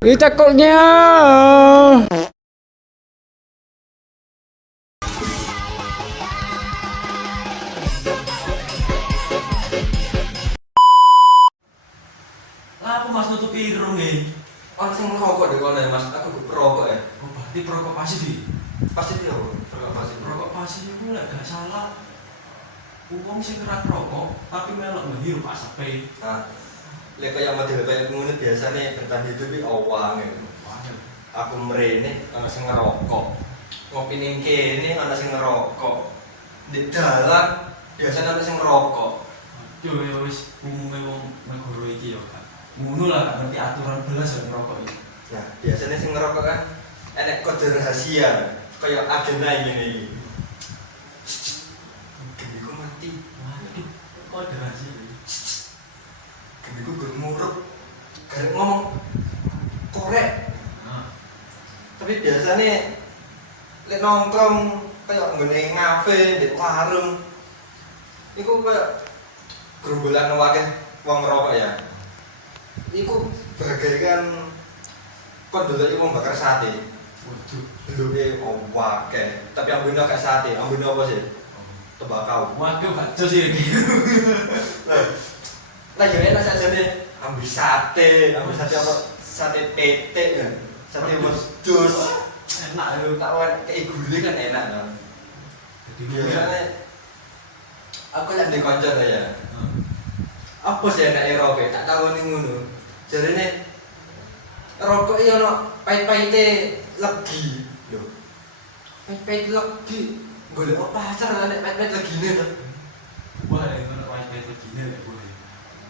Takutnya. Lah aku Mas nutup irung nggih. Ono sing ngerokok deh kono ya Mas, aku perokok ya. Oh, berarti perokok pasif iki. Pasti dia perokok pasti. Perokok pasif iku lek gak salah wong sing ora rokok tapi melok menghirup asape. Nah, lek kaya model kaya ngono biasane bertahan hidup iki owang ya. Aku mrene ana sing ngerokok. Ngopi ning kene ana sing ngerokok. Di dalan biasanya ana sing ngerokok. Yo ya wis umume wong negara iki yo kan. Ngono lah gak ngerti aturan belas yang ngerokok iki. Nah, biasanya sing ngerokok kan enek kode rahasia kaya agenda ngene iki. Geniku mati. Waduh, kok ada rahasia iki? Geniku gur murup. Garek ngomong korek. Nah, Tapi biasanya lek nongkrong kayak nggone ngafe di warung iku kayak gerombolan wakil wong ngerokok ya. Iku bagaikan kok ndelok wong bakar sate. waduh. Deloke wakil, tapi ambune gak sate, ambune apa sih? Tembakau. Waduh, gak jos iki. Lah ya enak sajane ambil sate apa? Sate petek kan. Sate wedhus. Enak lho. Tak wan kayak guling kan enak no. Jadi Biasanya aku lek ndek kanca ta ya. Heeh. Apa sih enake rokok? Tak takoni ngono. Jarene rokok iki ono pahit-pahite legi. Lho. Pahit-pahit legi. Golek pacar lah nek pahit-pahit legine to. Wah, ngono wifi begini lek boleh.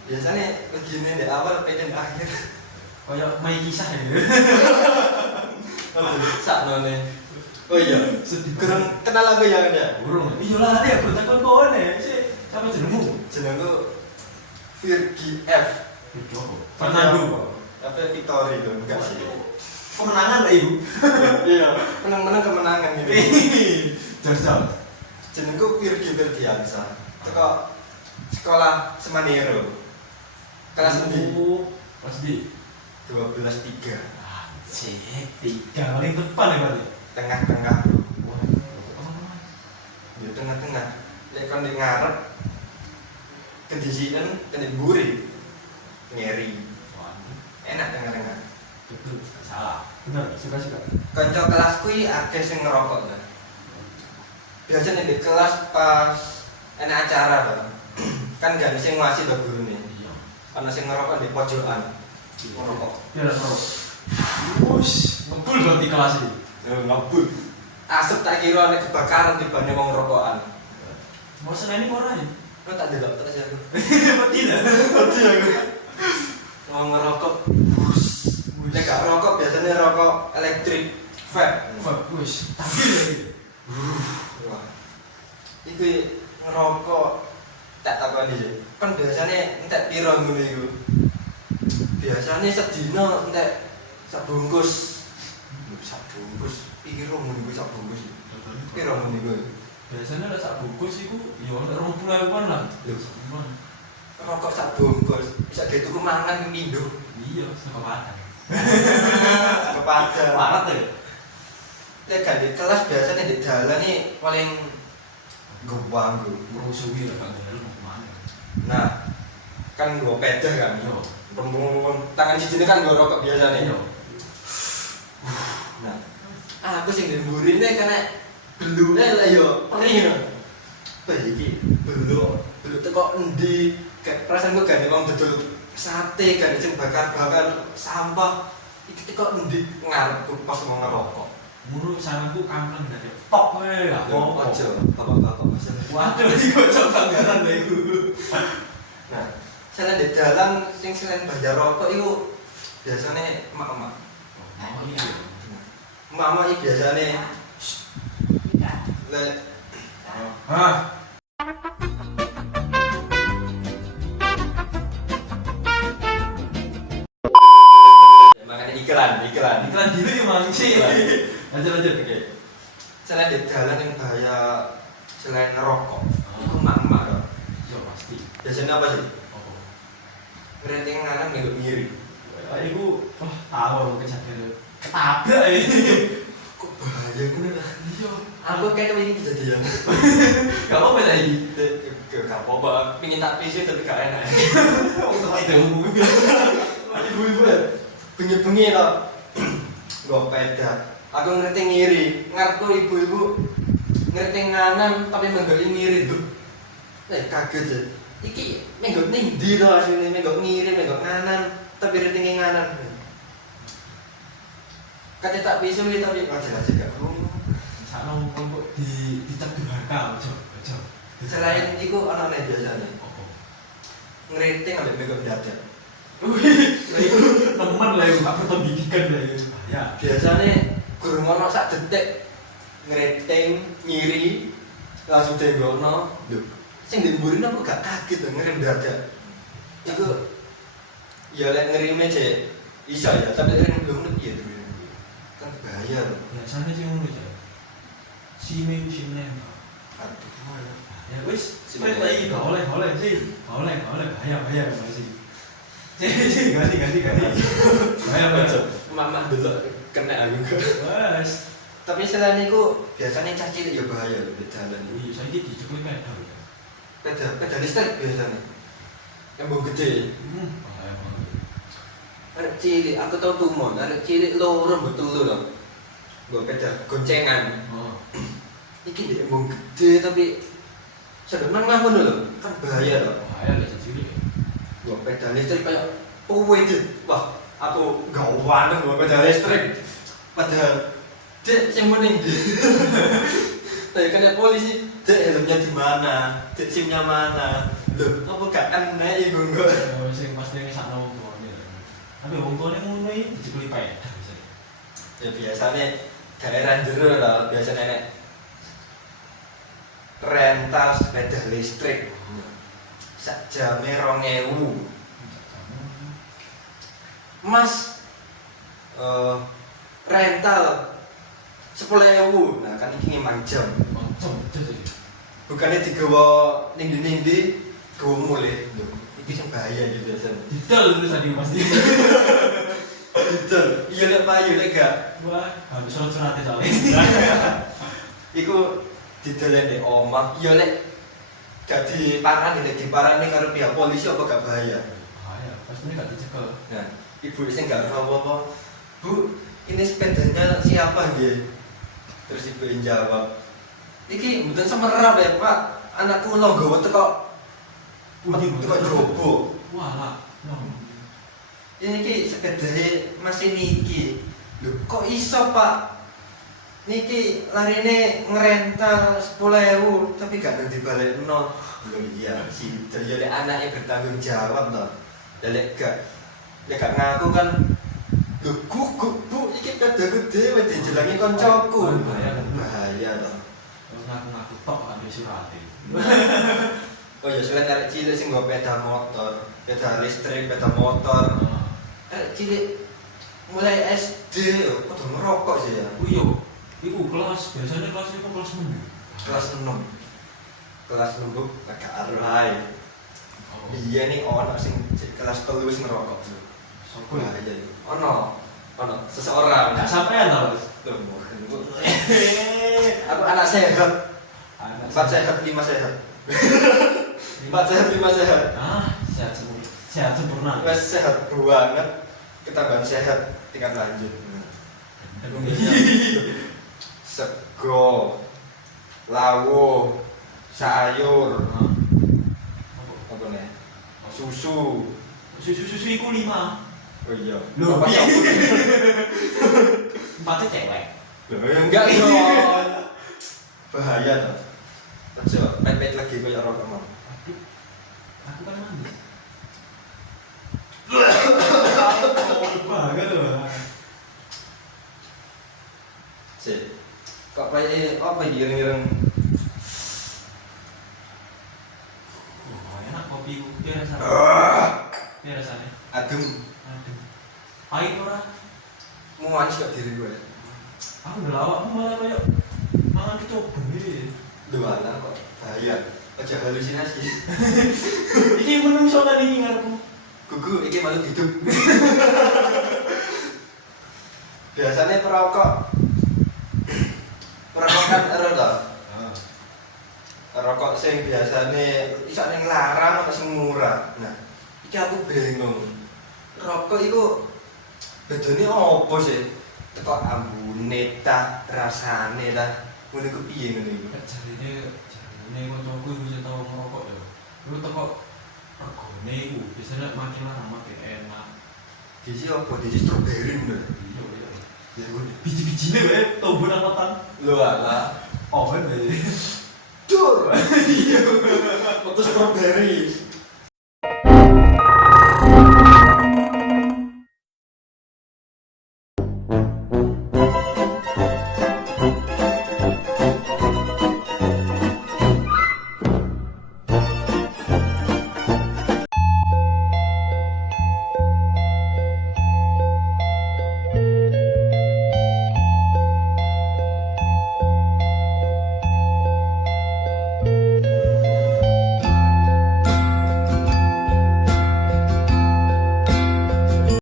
Biasanya legine ndek awal pahit ndek akhir. Kayak main kisah ya. Saknone. Oh iya, Sedih. kurang kenal aku ya kan ya. Burung. Iya lah dia aku takon kone. Si siapa jenengmu? Jenengku Virgi F. Fernando. F Victory itu enggak sih. Kemenangan lah ibu. Iya, menang-menang kemenangan gitu. Jajal. Jenengku Virgi Virgiansa. Teko sekolah Semanero. Kelas endi? Kelas di. 12-3. Cek tiga paling depan ya berarti. Tengah-tengah. Wah. Di tengah-tengah. Lek kon di ngarep kedisian kena buri. Nyeri. Enak tengah-tengah. Betul. Salah. Benar. Suka. Kanca kelasku iki akeh sing ngerokok ta. Biasanya di kelas pas enak acara to. Kan gak ada sing ngwasi to gurune. Iya. Ana sing ngerokok di pojokan. Ngerokok. Ya terus. Wush, ngebul berarti kelas ini. Ya ngabul. Asep tak kira nek kebakaran dibanding wong rokokan. Mau seneni ora ya? Kok tak delok terus ya aku. Tidak. Mati aku. Wong ngerokok. Nek gak rokok biasanya rokok elektrik vape. Wush, tapi lagi. Wah. Iku ngerokok tak takoni sih. Kan biasanya entek piro ngono iku. Biasanya sedina entek sabungkus. Sabungkus piro ngono iku sabungkus. Piro ngono iku. Biasanya ada sak bungkus iku ya ono 20.000-an lah. Lho, Cuman rokok sabungkus bisa ge tuku mangan ning Indo. iya saka Padang. Kepada Parat ya. lek gak di kelas biasanya di dalan nih paling gawanggu. Merusuhi lah kan dalam mau kemana. Nah, kan gua pedah kan. Iya. Tangan siji kan gua rokok biasa nih. Iya. Nah, aku sing dimburine karena belune lah yo perih. Apa iki? Beluk teko endi? Kayak perasaan gua gak wong dodol sate, gak sing bakar-bakar sampah. Iki teko endi ngarepku pas mau ngerokok. Mulu sananku kampung dari tok we ya. Oh, aja bapak-bapak masalah. Waduh iki kocok tanggalan lha iku. Nah, selain di jalan sing selain bayar rokok itu biasanya emak-emak. Oh iya. Emak-emak itu biasanya le Hah. makanya iklan. Iklan dulu ya Mang sih. Lanjut. Oke. Selain di jalan yang bahaya selain ngerokok, itu emak-emak loh. Iya pasti. Biasanya apa sih? Oh. Ngeriting nganan nggak ngiri. Pak iku wah tawur kejadian. Ketabrak ya. Kok bahaya ngono lah. Iya. Aku kayak ini kejadian. Gak apa-apa tadi. Gak apa-apa, pingin tak pisu tapi gak enak. Wong tak itu. Ibu-ibu ya, bengi-bengi tau. Gak peda. Aku ngerti ngiri, ngarepku ibu-ibu ngerti nganan tapi menggali ngiri tuh. Kaget ya. Iki menggok ning ndi to asline menggok ngiri, menggok nganan tapi ngerti nganan. Kate tak pisu tapi jelas gak krungu. Sakno kok ditegur harga ojo. Selain iku ana nek biasane. Apa? Ngeriting ambek menggok dadak. Wih, itu teman lah yang gak pendidikan lah ya. Biasane guru ngono sak detik ngeriting, nyiri, langsung tenggono. Lho, sing ndemburi napa gak kaget lho ngerem dadak. Iku ya lek ngerime cek iso ya, tapi lek belum piye to. Kan bahaya lho. Biasanya sih ngono ya. Sime nembak. Aduh. Ya wis, split lagi gak oleh sih. Bahaya masih. Ganti. Bahaya. Mama delok kena aku. Wes. Tapi selain itu biasanya cah cilik ya bahaya lho di jalan. Iya, saiki dicukupi pedal. Peda listrik biasanya. Embung gede. Bahaya banget. Arek cilik, aku tau tumon, arek cilik loro betul lho. Gua peda goncengan. Oh. Iki dia embung gede tapi sedengan ngono lho, kan bahaya lho. Bahaya lek cilik. Gua peda listrik kayak wah, aku gak waneng gua peda listrik. Padahal dek sing mending di. Saya kena polisi, dek helmnya di mana? Dek SIM-nya mana? Loh, apa gak aneh iku kok. Oh, sing pasti sakno wong tuane. Tapi wong tuane ngono iki dicukupi pedal. Ya biasanya daerah jero lah, biasanya nek rental sepeda listrik. Sak jame 2000. Mas rental 10.000. Nah, kan iki 5 jam. Bukannya digawa ning-ndi gawa mulih. Lho, iki sing bahaya iki biasanya. Didol terus tadi pasti. Betul. Iya lek payu lek gak. Wah, habis surat-surate soalnya. Iku didelek di omah. Iya lek gak diparani, lek diparani karo pihak polisi apa gak bahaya? Bahaya, pasti gak dicekel. Nah, ibu sing gak ngerti apa. Bu, ini sepedanya siapa nggih? Terus ibu yang jawab, iki mboten semerap ya, Pak. Anakku lo nggawa teko jobo. Walah, no. Ini ki sepedane masih niki. Lho, kok iso, Pak? Niki larine ngerental 10.000 tapi gak nang dibalekno. Lho iya, si daya anaknya bertanggung jawab to. Lek gak ngaku kan lho gugup Bu, iki pedaku dhewe dijelangi koncoku. Bahaya to. Ngaku-ngaku tok ambek surate. Oh ya selain arek cilik sing nggo sepeda motor, sepeda listrik, sepeda motor. Arek cilik mulai SD padha ngerokok sih ya. Oh iya, iku kelas biasanya kelas itu kelas 6. Kelas 6. Kelas 6 Bu, gak aruh ae. Iya nih ono sing kelas 3 wis ngerokok. Sopo Bahaya iki. Ono seseorang. Gak sampean to, Mas. Tuh, aku anak sehat. 4 sehat, 5 sehat. 4 sehat, 5 sehat. Ah, sehat sempurna. Wes sehat banget. Ketambahan sehat tingkat lanjut. Sego, lawuh, sayur, apa nih? Susu. Susu iku 5. Oh iya. Loh, Bapak iya. nyambut. 4 cewek. Loh, ya enggak dong. Bahaya tuh. Aja pepet lagi kayak rokok mau. Aduh. Aku kan mandi. Banget loh. Sih. Kok kayak apa ireng-ireng. Oh, enak kopi dia rasanya. Dia rasanya. Adem. Aduh. Pahit ora? Mau manis gak diri gue? Aku udah lawak malah kayak mangan kecobong gitu. Dua lah kok bahaya. Aja halusinasi. Iki menungso tadi ngarepku. Gugu, iki malu hidup. biasanya perokok kan ero to. Rokok sing biasane iso ning larang apa sing murah. Nah, iki aku bingung. Rokok iku bedane opo sih? Teko ambune ta, rasane ta. Ngono iku piye ngono iku? Jarine kancaku iku sing tau ngerokok ya. Iku teko regane iku biasanya makin lama makin enak. Disi opo? Disi strawberry bener. Iya iya. Ya biji-bijine wae tombol angkatan. Lho alah. Oh, bener. Dur. Iya. Waktu strawberry.